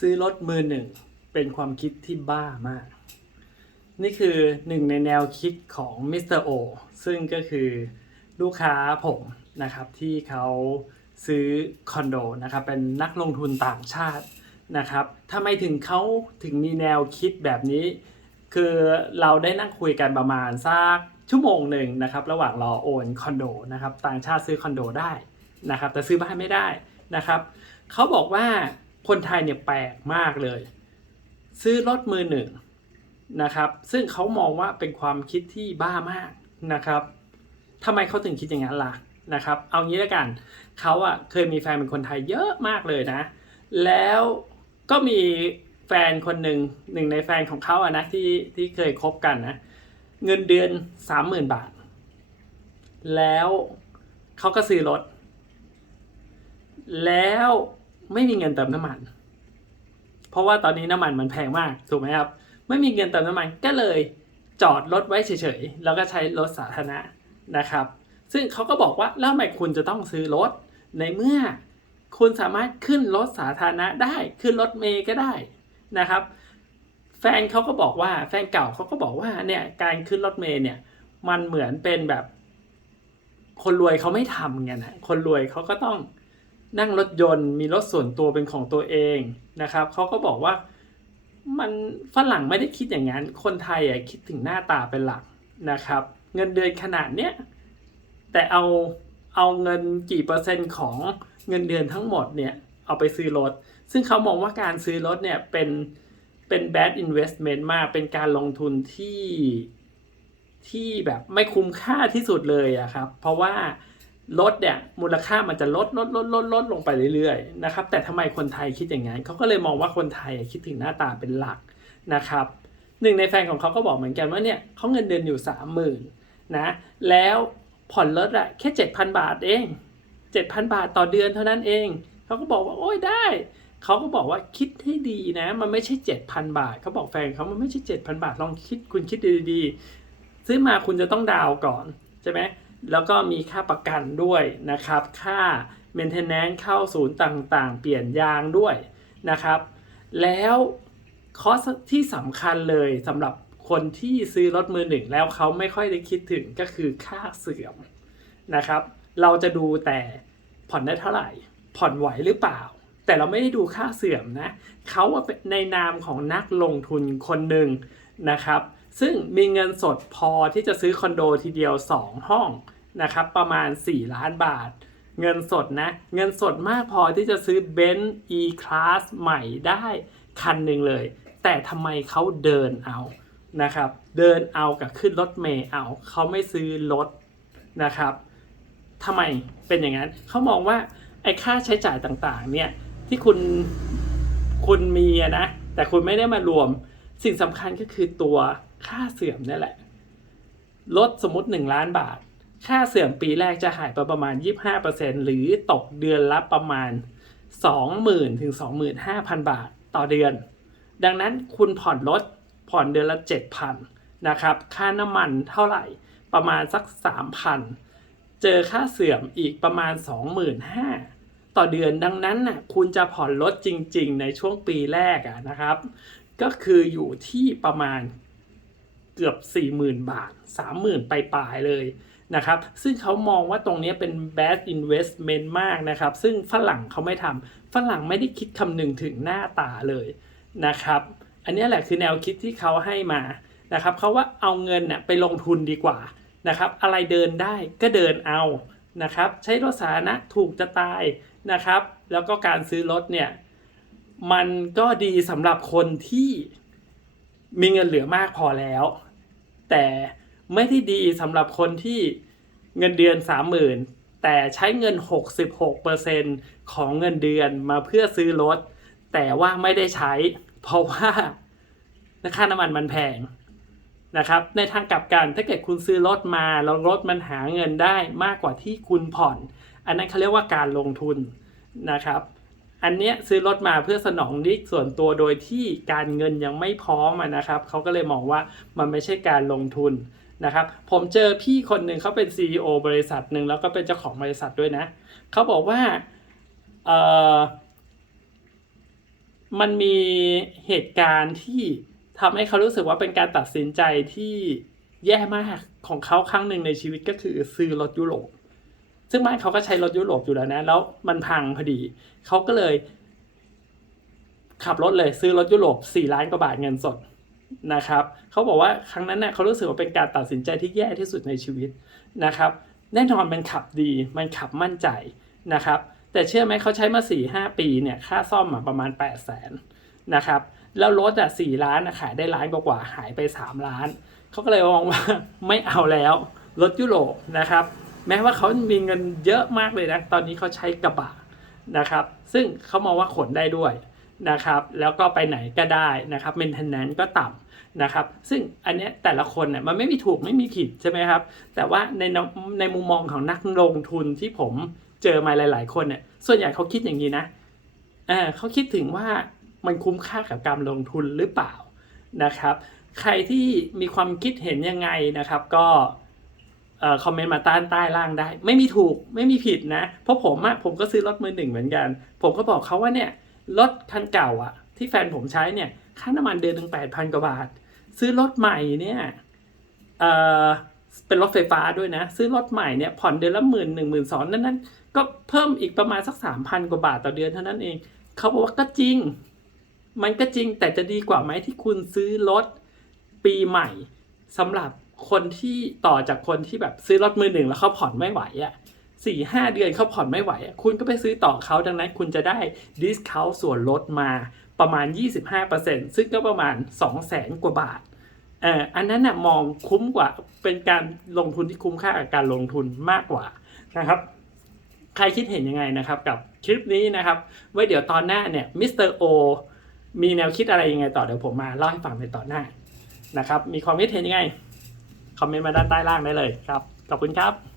ซื้อรถมือหนึ่งเป็นความคิดที่บ้ามาก นี่คือหนึ่งในแนวคิดของมิสเตอร์โอซึ่งก็คือลูกค้าผมนะครับที่เขาซื้อคอนโดนะครับเป็นนักลงทุนต่างชาตินะครับทำไมถึงเขาถึงมีแนวคิดแบบนี้ คือเราได้นั่งคุยกันประมาณสักชั่วโมงหนึ่งนะครับระหว่างรอโอนคอนโดนะครับต่างชาติซื้อคอนโดได้นะครับแต่ซื้อบ้านไม่ได้นะครับเขาบอกว่า คนไทยเนี่ยแปลกมากเลย ซื้อรถมือหนึ่งนะครับ ซึ่งเขามองว่าเป็นความคิดที่บ้ามากนะครับทำไมเขาถึงคิดอย่างนั้นล่ะนะครับ เอางี้แล้วกันเขาอะเคยมีแฟนเป็นคนไทยเยอะมากเลยนะ แล้วก็มีแฟนคนหนึ่งหนึ่งในแฟนของเขาอะนะที่ที่เคยคบกันนะเงินเดือนสามหมื่นบาท แล้วเขาก็ซื้อรถ แล้ว ไม่มีเงินเติมน้ำมัน เพราะว่าตอนนี้น้ำมันมันแพงมากถูกไหมครับ ไม่มีเงินเติมน้ำมันก็เลยจอดรถไว้เฉยๆแล้วก็ใช้รถสาธารณะนะครับ ซึ่งเขาก็บอกว่าแล้วทำไมคุณจะต้องซื้อรถในเมื่อคุณสามารถขึ้นรถสาธารณะได้ขึ้นรถเมย์ก็ได้นะครับ แฟนเขาก็บอกว่าแฟนเก่าเขาก็บอกว่าเนี่ยการขึ้นรถเมย์เนี่ยมันเหมือนเป็นแบบ คนรวยเขาไม่ทำไงนะคนรวยเขาก็ต้อง นั่งรถยนต์มีรถส่วนตัวเป็นของตัวเองนะครับเขาก็บอกว่ามันฝรั่งไม่ได้คิดอย่างนั้น คนไทยอะคิดถึงหน้าตาเป็นหลักนะครับ เงินเดือนขนาดเนี้ยแต่เอาเอาเงินกี่เปอร์เซ็นต์ของเงินเดือนทั้งหมดเนี่ยเอาไปซื้อรถ ซึ่งเขามองว่าการซื้อรถเนี่ยเป็นเป็น bad investment มาก เป็นการลงทุนที่ที่แบบไม่คุ้มค่าที่สุดเลยอะครับ เพราะว่า รถเนี่ยมูลค่ามันจะลดลดลดลดลดลงไปเรื่อยๆนะครับแต่ทำไมคนไทยคิดอย่างนั้นเขาก็เลยมองว่าคนไทยคิดถึงหน้าตาเป็นหลักนะครับหนึ่งในแฟนของเขาก็บอกเหมือนกันว่าเนี่ยเขาเงินเดือนอยู่สามหมื่นนะแล้วผ่อนรถอะแค่เจ็ดพันบาทเองเจ็ดพันบาทต่อเดือนเท่านั้นเองเขาก็บอกว่าโอ้ยได้เขาก็บอกว่าคิดให้ดีนะ มันไม่ใช่เจ็ดพันบาทเขาบอกแฟนเขามันไม่ใช่เจ็ดพันบาทลองคิดคุณคิดดีๆซื้อมาคุณจะต้องดาวก่อนใช่ไหม แล้วก็มีค่าประกันด้วยนะครับ ค่า maintenance เข้าศูนย์ต่างๆ เปลี่ยนยางด้วยนะครับ แล้วคอสที่สำคัญเลยสำหรับคนที่ซื้อรถมือหนึ่งแล้วเขาไม่ค่อยได้คิดถึงก็คือค่าเสื่อมนะครับ เราจะดูแต่ผ่อนได้เท่าไหร่ ผ่อนไหวหรือเปล่า แต่เราไม่ได้ดูค่าเสื่อมนะเขาในนามของนักลงทุนคนหนึ่งนะครับ ซึ่งมีเงินสดพอที่จะซื้อคอนโดทีเดียว 2 ห้องนะครับประมาณ 4 ล้านบาท เงินสดนะ เงินสดมากพอที่จะซื้อเบนซ์ E-Class ใหม่ได้คันหนึ่งเลย แต่ทำไมเขาเดินเอานะครับเดินเอากับขึ้นรถเมย์เอาเขาไม่ซื้อรถนะครับทำไมเป็นอย่างนั้นเขามองว่าไอ้ค่าใช้จ่ายต่างๆเนี่ยที่คุณคุณมีนะแต่คุณไม่ได้มารวมสิ่งสำคัญก็คือตัว ค่าเสื่อมนี่แหละ ลดสมมติ 1 ล้านบาท ค่าเสื่อมปีแรกจะหายไปประมาณ 25%หรือตกเดือนละประมาณ 20,000ถึง25,000 บาทต่อเดือน ดังนั้นคุณผ่อนรถผ่อนเดือนละ 7,000นะครับ ค่าน้ำมันเท่าไหร่ประมาณสัก 3,000 เจอค่าเสื่อมอีกประมาณ 25,000 ต่อเดือนดังนั้นน่ะคุณจะผ่อนรถจริง ๆ ในช่วงปีแรกะนะครับ ก็คืออยู่ที่ประมาณ เกือบ 40,000 บาท 30,000 ไปปลายเลยนะครับ ซึ่งเขามองว่าตรงนี้เป็น bad investment มากนะครับ ซึ่งฝรั่งเขาไม่ทำฝรั่งไม่ได้คิดคำนึงถึงหน้าตาเลยนะครับ อันนี้แหละคือแนวคิดที่เขาให้มานะครับเขาว่าเอาเงินน่ะไปลงทุนดีกว่านะครับ อะไรเดินได้ก็เดินเอานะครับ ใช้รถสาธารณะถูกจะตายนะครับ แล้วก็การซื้อรถเนี่ยมันก็ดีสำหรับคนที่มีเงินเหลือมากพอแล้ว แต่ไม่ได้ดีสำหรับคนที่เงินเดือนสามหมื่นแต่ใช้เงิน 66%ของเงินเดือนมาเพื่อซื้อรถ แต่ว่าไม่ได้ใช้ เพราะว่าค่าน้ำมันมันแพงนะครับ ในทางกลับกันถ้าเกิดคุณซื้อรถมาแล้วรถมันหาเงินได้มากกว่าที่คุณผ่อน อันนั้นเขาเรียกว่าการลงทุนนะครับ อันเนี้ยซื้อรถมาเพื่อสนองนิดส่วนตัวโดยที่การเงินยังไม่พร้อมนะครับเขาก็เลยมองว่ามันไม่ใช่การลงทุนนะครับผมเจอพี่คนหนึ่งเขาเป็น CEO บริษัทหนึ่งแล้วก็เป็นเจ้าของบริษัทด้วยนะเขาบอกว่าเออมันมีเหตุการณ์ที่ทำให้เขารู้สึกว่าเป็นการตัดสินใจที่แย่มากของเขาครั้งหนึ่งในชีวิตก็คือซื้อรถยุโรป ซึ่งบ้านเขาก็ใช้รถยุโรปอยู่แล้วนะ แล้วมันพังพอดี เขาก็เลย ขับรถเลยซื้อรถยุโรปสี่ล้านกว่าบาทเงินสดนะครับ เขาบอกว่าครั้งนั้นเน่ยเขารู้สึกว่าเป็นการตัดสินใจที่แย่ที่สุดในชีวิตนะครับ แน่นอนมันขับดี มันขับมั่นใจนะครับ แต่เชื่อไหมเขาใช้มา4ี่หปีเนี่ยค่าซ่อมอะประมาณ 8 0 0แสนนะครับแล้วรถอะสี่ล้านขายได้ล้านกว่าหายไป 3 ล้าน เขาก็เลยมองว่าไม่เอาแล้ว รถยุโรปนะครับ แม้ว่าเขามีเงินเยอะมากเลยนะ ตอนนี้เขาใช้กระบะนะครับ ซึ่งเขามองว่าขนได้ด้วยนะครับ แล้วก็ไปไหนก็ได้นะครับเมนเทนแนนก็ต่ำนะครับ ซึ่งอันนี้แต่ละคนเนี่ยมันไม่มีถูกไม่มีผิดใช่ไหมครับ แต่ว่าในในมุมมองของนักลงทุนที่ผมเจอมาหลาย ๆ คนเนี่ย ส่วนใหญ่เขาคิดอย่างนี้นะเเขาคิดถึงว่ามันคุ้มค่ากับการลงทุนหรือเปล่านะครับ ใครที่มีความคิดเห็นยังไงนะครับ ก็ คอมเมนต์มาต้ใต้ล่างได้ ไม่มีถูกไม่มีผิดนะ เพราะผมอะผมก็ซื้อรถมือหนึ่งเหมือนกัน ผมก็บอกเขาว่าเนี่ยรถคันเก่าอะที่แฟนผมใช้เนี่ยค่าน้ำมันเดือนหนึ่งแปดพันกว่าบาท ซื้อรถใหม่เนี่ยเอ่อเป็นรถไฟฟ้าด้วยนะ ซื้อรถใหม่เนี่ยผ่อนเดือนละหมื่นหนึ่งหมื่นสองนั้นนั้นก็เพิ่มอีกประมาณสักสามพันกว่าบาทต่อเดือนเท่านั้นเองเขาบอกว่าก็จริง มันก็จริงแต่จะดีกว่าไหมที่คุณซื้อรถปีใหม่สำหรับ คนที่ต่อจากคนที่แบบซื้อรถมือหนึ่งแล้วเขาผ่อนไม่ไหวอะ่ะสี่ห้าเดือนเขาผ่อนไม่ไหวอะคุณก็ไปซื้อต่อเขาดังนั้นคุณจะได้ดิสคาวส่วนลดมาประมาณ 25%ซึ่งก็ประมาณ 2 0 0แสนกว่าบาทเอ่ออันนั้นน่ะมองคุ้มกว่าเป็นการลงทุนที่คุ้มค่ากับการลงทุนมากกว่านะครับ ใครคิดเห็นยังไงนะครับ กับคลิปนี้นะครับ ไว้เดี๋ยวตอนหน้าเนี่ยมิสเตอร์โอมีแนวคิดอะไรยังไงต่อเดี๋ยวผมมาเล่าให้ฟังในตอนหน้านะครับ มีความคิดเห็นยังไง คอมเมนต์มาด้านใต้ล่างได้เลยครับ ขอบคุณครับ